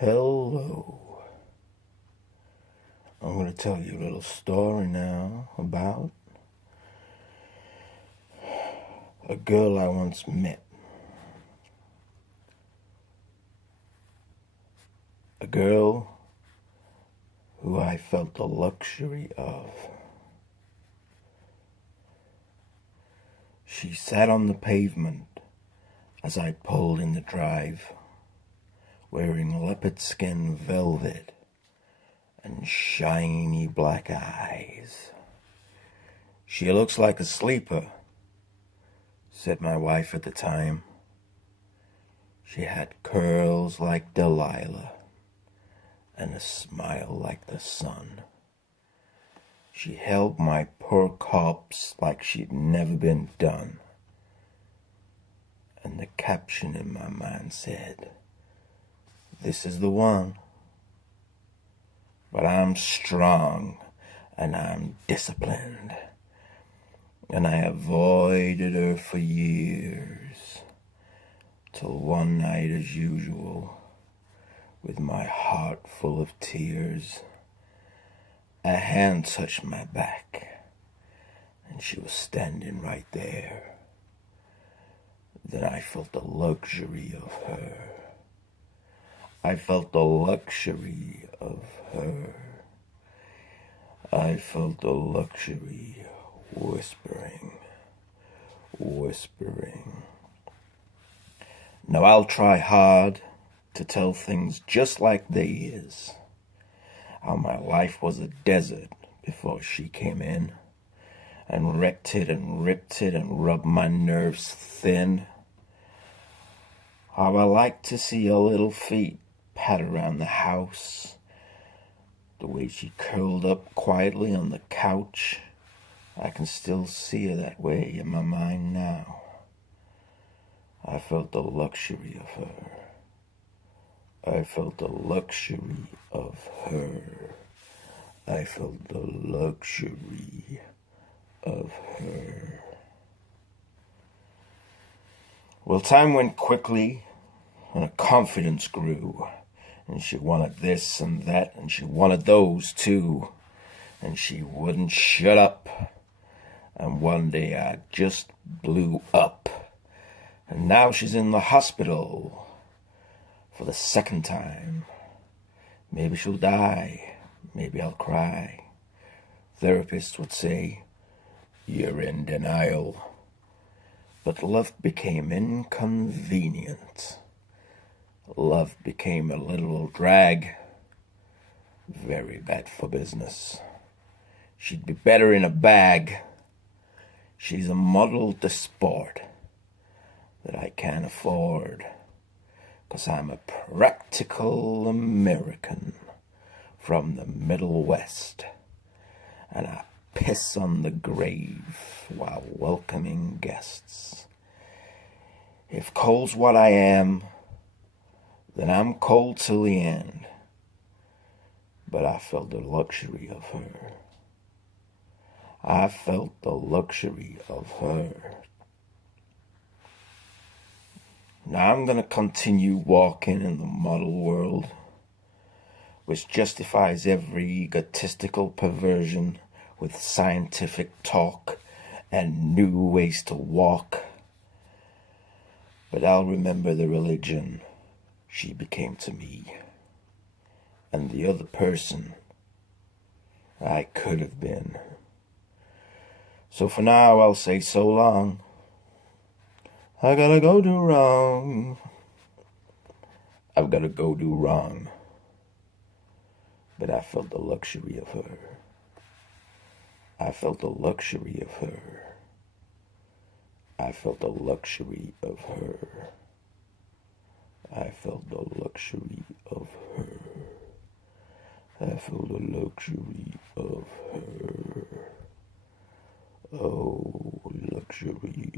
Hello. I'm going to tell you a little story now about a girl I once met. A girl who I felt the luxury of. She sat on the pavement as I pulled in the drive, wearing leopard skin velvet and shiny black eyes. "She looks like a sleeper," said my wife at the time. She had curls like Delilah and a smile like the sun. She held my poor corpse like she'd never been done. And the caption in my mind said, "This is the one." But I'm strong and I'm disciplined, and I avoided her for years, till one night, as usual, with my heart full of tears, a hand touched my back, and she was standing right there. Then I felt the luxury of her. I felt the luxury of her. I felt the luxury whispering. Now I'll try hard to tell things just like they is. How my life was a desert before she came in and wrecked it and ripped it and rubbed my nerves thin. How I like to see her little feet pat around the house, the way she curled up quietly on the couch. I can still see her that way in my mind now. I felt the luxury of her. I felt the luxury of her. I felt the luxury of her. Well, time went quickly, and her confidence grew. And she wanted this and that, and she wanted those too. And she wouldn't shut up. And one day I just blew up. And now she's in the hospital for the second time. Maybe she'll die. Maybe I'll cry. Therapists would say, "You're in denial." But love became inconvenient. Love became a literal drag. Very bad for business. She'd be better in a bag. She's a model to sport that I can't afford, 'cause I'm a practical American from the Middle West, and I piss on the grave while welcoming guests. If cold's what I am, then I'm cold till the end. But I felt the luxury of her. I felt the luxury of her. Now I'm gonna continue walking in the model world, which justifies every egotistical perversion with scientific talk and new ways to walk. But I'll remember the religion she became to me, and the other person I could have been. So for now, I'll say so long. I gotta go do wrong. I've gotta go do wrong. But I felt the luxury of her. I felt the luxury of her. I felt the luxury of her. I felt the luxury of her. I felt the luxury of her. Oh, luxury